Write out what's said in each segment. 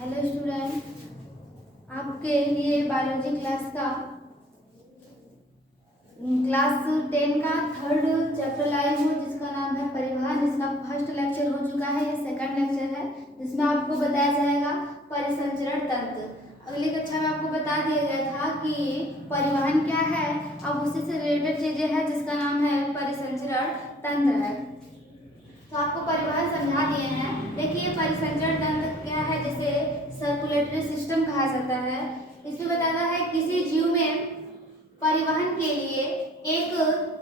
Hello student, आपके लिए biology class 10 का थर्ड चैप्टर लाई हूँ, जिसका नाम है परिवहन। इसका फर्स्ट लेक्चर हो चुका है, ये सेकंड लेक्चर है, जिसमें आपको बताया जाएगा परिसंचरण तंत्र। अगली कक्षा में आपको बता दिया गया था कि परिवहन क्या है, अब उसी से रिलेटेड चीजें हैं जिसका नाम है परिसंचरण तंत्र है। तो आपको परिवहन समझा दिए हैं। देखिए परिसंचरण तंत्र क्या है, जिसे सर्कुलेटरी सिस्टम कहा जाता है। इसमें बताता है किसी जीव में परिवहन के लिए एक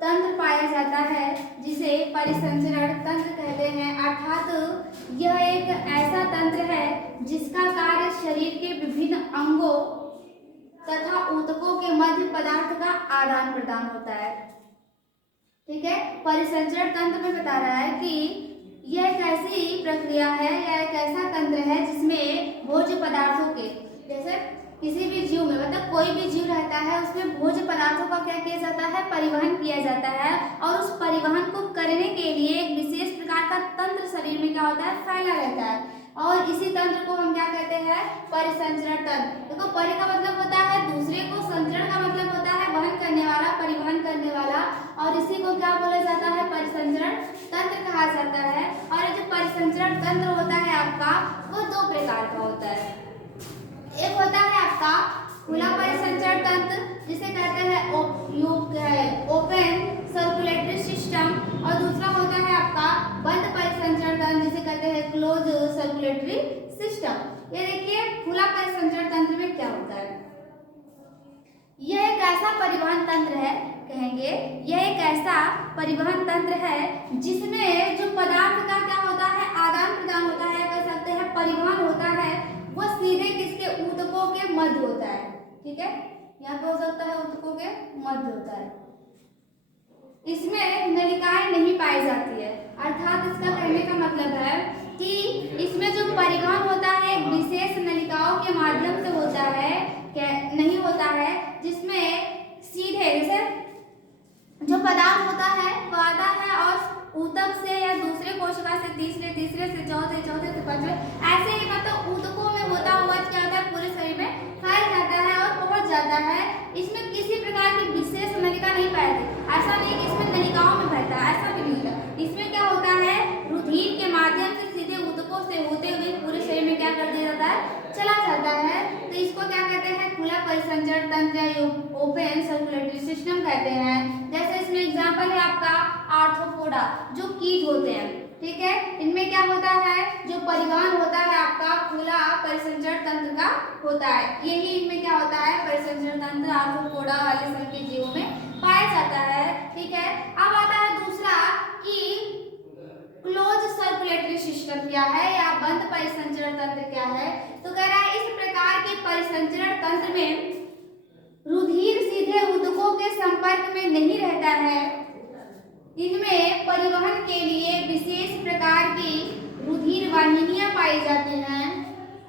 तंत्र पाया जाता है जिसे परिसंचरण तंत्र कहते हैं। अर्थात यह एक ऐसा तंत्र है जिसका कार्य शरीर के विभिन्न अंगों तथा ऊतकों के मध्य पदार्थ का आदान प्रदान होता है। ठीक है, परिसंचरण तंत्र में बता रहा है कि यह एक ऐसी प्रक्रिया है या एक ऐसा तंत्र है जिसमें भोज्य पदार्थों के, जैसे किसी भी जीव में, मतलब कोई भी जीव रहता है, उसमें भोज्य पदार्थों का क्या किया जाता है, परिवहन किया जाता है। और उस परिवहन को करने के लिए एक विशेष प्रकार का तंत्र शरीर में क्या होता है, फैला रहता है। और इसी तंत्र को हम क्या कहते हैं, परिसंचरण तंत्र। देखो परि का मतलब होता है दूसरे को, संचरण का मतलब होता है वहन करने वाला, परिवहन करने वाला, और इसी को क्या बोला जाता है, परिसंचरण तंत्र कहा जाता है। और ये जो परिसंचरण तंत्र होता है आपका, वो दो प्रकार का होता है। एक होता है आपका खुला परिसंचरण तंत्र, जिसे कहते हैं ओपन सर्कुलेटरी सिस्टम, और दूसरा होता है आपका बंद परिसंचरण तंत्र, जिसे कहते हैं क्लोज सर्कुलेटरी सिस्टम। ये देखिए खुला परिसंचरण तंत्र में क्या होता है, यह एक ऐसा परिवहन तंत्र है, कहेंगे यह एक ऐसा परिवहन तंत्र है जिसमें जो पदार्थ का क्या होता है, आदान प्रदान होता है, कह सकते हैं परिवहन होता है, वो सीधे किसके, ऊतकों के मध्य होता है। ठीक है, यहाँ पे हो सकता है ऊतकों के मध्य होता है। इसमें नलिकाएं नहीं पाई जाती है। अर्थात इसका कहने का मतलब है कि इसमें जो परिवहन होता है विशेष नलिकाओं के माध्यम से होता है, नहीं होता है जिसमें सीधे, जैसे जो पदार्थ होता है वो आता है और ऊतक से या दूसरे कोशिका से तीसरे, तीसरे से चौथे, चौथे से पांचवे, ऐसे ही मतलब ऊतकों में होता हुआ क्या होता है, पूरे शरीर में फैल जाता है और पहुंच जाता है। इसमें किसी प्रकार की विशेष नलिका नहीं पाई जाती। ऐसा नहीं कि इसमें नलिकाओं में बहता है, ऐसा भी नहीं होता। इसमें क्या होता है, रुधिर के माध्यम से सीधे ऊतकों से होते हुए पूरे शरीर में क्या कर दिया जाता है, चला जाता है। तो इसको क्या कहते हैं, खुला परिसंचरण तंत्र या ओपन सर्कुलेटरी सिस्टम कहते हैं। जैसे इसमें एग्जांपल है आपका आर्थ्रोपोडा, जो कीट होते हैं। ठीक है, इनमें क्या होता है, जो परिवहन होता है आपका खुला परिसंचरण तंत्र का होता है। यही इनमें क्या होता है, परिसंचरण तंत्र आर्थ्रोपोडा वाले सब के जीवों में पाया जाता है। ठीक है, अब आता है दूसरा कि क्लोज सर्कुलेटरी सिस्टम क्या है या बंद परिसंचरण तंत्र क्या है। तो कह रहा है इस प्रकार के परिसंचरण तंत्र में रुधिर सीधे ऊतकों के संपर्क में नहीं रहता है। इनमें परिवहन के लिए विशेष प्रकार की रुधिर वाहिनियां पाई जाती हैं।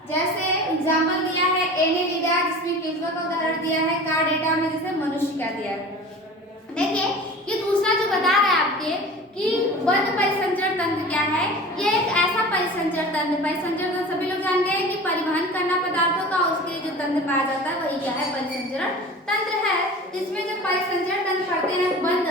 जैसे एग्जाम्पल दिया है एनेलिडा, जिसमें केंचुआ का उदाहरण दिया है, कार्डेटा में जैसे मनुष्य का दिया है। देखिए ये दूसरा जो बता रहा है आपके कि बंद परिसंचरण तंत्र क्या है, ये एक ऐसा परिसंचरण तंत्र, परिसंचरण तंत्र सभी लोग जानते हैं कि परिवहन करना पदार्थों का, उसके लिए जो तंत्र पाया जाता है वही क्या है, परिसंचरण तंत्र है। इसमें जब परिसंचरण तंत्र पढ़ते हैं बंद,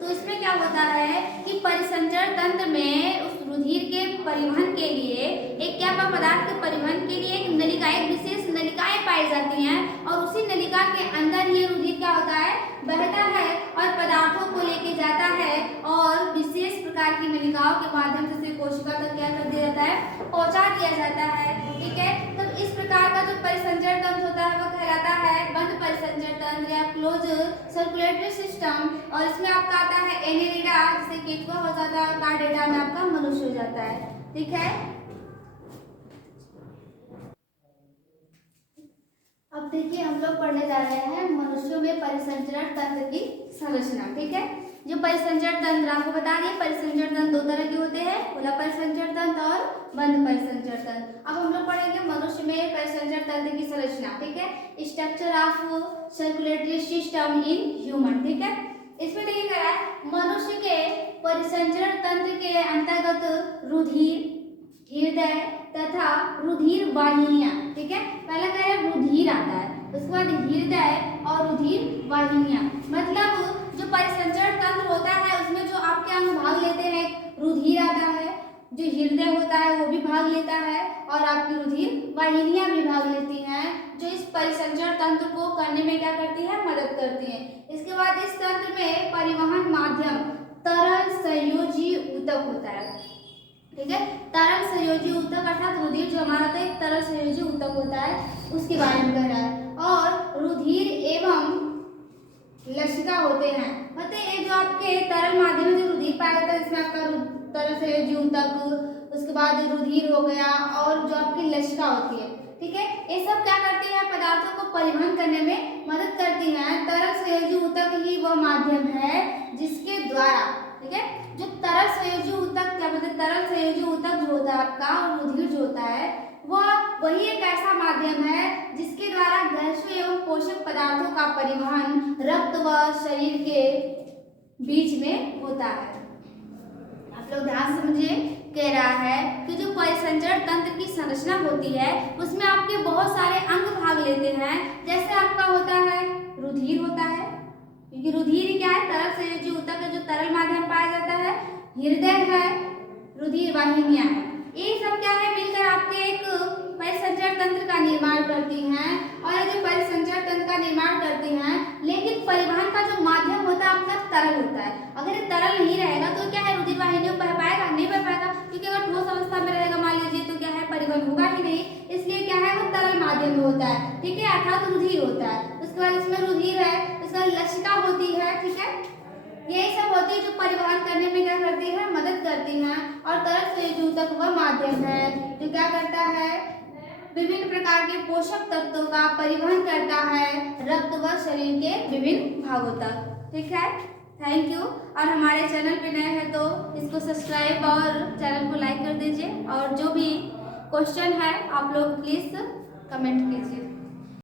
तो इसमें क्या होता है कि परिसंचरण तंत्र में उस रुधिर के परिवहन के लिए एक क्या पदार्थ के परिवहन के लिए एक नलिका, एक विशेष नलिकाएं पाई जाती हैं, और उसी नलिका के अंदर ये रुधिर क्या होता है, बहता है और पदार्थों को लेके जाता है, और विशेष प्रकार की नलिकाओं के माध्यम से कोशिका तक क्या कर दिया जाता है, पहुंचा दिया जाता है। ठीक है, तो इस प्रकार का जो परिसंचरण तंत्र होता है वो कहलाता है बंद परिसंचरण तंत्र या क्लोज सर्कुलेटरी सिस्टम। और इसमें आपका आता है एनेलिडा, जिसे केंचुआ हो जाता है, और कार्डेटा में आपका मनुष्य हो जाता है। ठीक है, अब देखिए हम लोग पढ़ने जा रहे हैं मनुष्यों में परिसंचरण तंत्र की संरचना। ठीक है, जो परिसंचरण तंत्र आपको बता दिए, परिसंचरण तंत्र दो तरह के होते हैं, खुला परिसंचरण तंत्र और बंद परिसंचरण तंत्र। अब हम लोग पढ़ेंगे मनुष्य में परिसंचरण तंत्र की संरचना। ठीक है, structure of circulatory system in human. ठीक है, इसमें देखिए क्या है, मनुष्य के परिसंचरण तंत्र के अंतर्गत रुधिर, हृदय तथा रुधिर वाहिनियां ठीक है। पहला क्या है, रुधिर आता है, उसके बाद हृदय और रुधिर वाहिनियां। मतलब जो परिसंचरण तंत्र होता है उसमें जो आपके अंग भाग लेते हैं, रुधिर आता है, जो हृदय होता है वो भी भाग लेता है और आपकी रुधिर वाहिनियां भी भाग लेती हैं, जो इस परिसंचरण तंत्र को करने में क्या करती है, मदद करती हैं। इसके बाद इस तंत्र में परिवहन माध्यम तरल संयोजी ऊतक होता है, ठीक है। तरल संयोजी ऊतक अर्थात रुधिर जो हमारा होता है एक तरल संयोजी ऊतक होता है, उसके बारे में कह रहा है। और रुधिर एवं लसिका होते हैं, मतलब ये जो आपके तरल माध्यम में जो रुधिर पाया जाता है इसमें आपका तरल संयोजी ऊतक, उसके बाद रुधिर हो गया और जो आपकी लसिका होती है, ठीक है। ये सब क्या करती है, पदार्थों को परिवहन करने में मदद करती हैं। तरल संयोजी ऊतक ही वह माध्यम है जिसके द्वारा, ठीक है, जो तरल संयोजी ऊतक क्या बोलते हैं, तरल संयोजी ऊतक जो होता है आपका और रुधिर जो होता है वह वही एक ऐसा माध्यम है जिसके द्वारा गैसों एवं पोषक पदार्थों का परिवहन रक्त व शरीर के बीच में होता है। आप लोग ध्यान समझिए, कह रहा है कि जो परिसंचरण तंत्र की संरचना होती है उसमें आपके बहुत सारे अंग भाग लेते हैं। जैसे आपका होता है रुधिर होता है, क्योंकि रुधिर क्या है, तरल संयोजी ऊतक है जो तरल माध्यम पाया जाता है, हृदय है, रुधिर वाहिनियां है, ये सब क्या है मिलकर आपके एक परिसंचरण तंत्र का निर्माण करती हैं। और ये जो परिसंचरण तंत्र का निर्माण करती हैं, लेकिन परिवहन का जो माध्यम होता है आपका तरल होता है। अगर ये तरल नहीं रहेगा तो क्या है, रुधिर वाहिनियों बह पाएगा, नहीं बह पाएगा, क्योंकि अगर ठोस अवस्था में रहेगा मान लीजिए तो क्या है, परिवहन होगा ही नहीं, इसलिए क्या है वो तरल माध्यम में होता है, ठीक है, अर्थात रुधिर होता है। उसके बाद इसमें रुधिर है, उसके बाद लसिका होती है, ठीक है, यही सब होती है जो परिवहन करने में क्या करती है, मदद करती हैं। और तरल संयोजी ऊतक वह माध्यम है जो क्या करता है, विभिन्न प्रकार के पोषक तत्वों का परिवहन करता है रक्त व शरीर के विभिन्न भागों तक, ठीक है। Thank you. और हमारे चैनल पे नए हैं तो इसको सब्सक्राइब और चैनल को लाइक कर दीजिए, और जो भी क्वेश्चन है आप लोग प्लीज़ कमेंट कीजिए।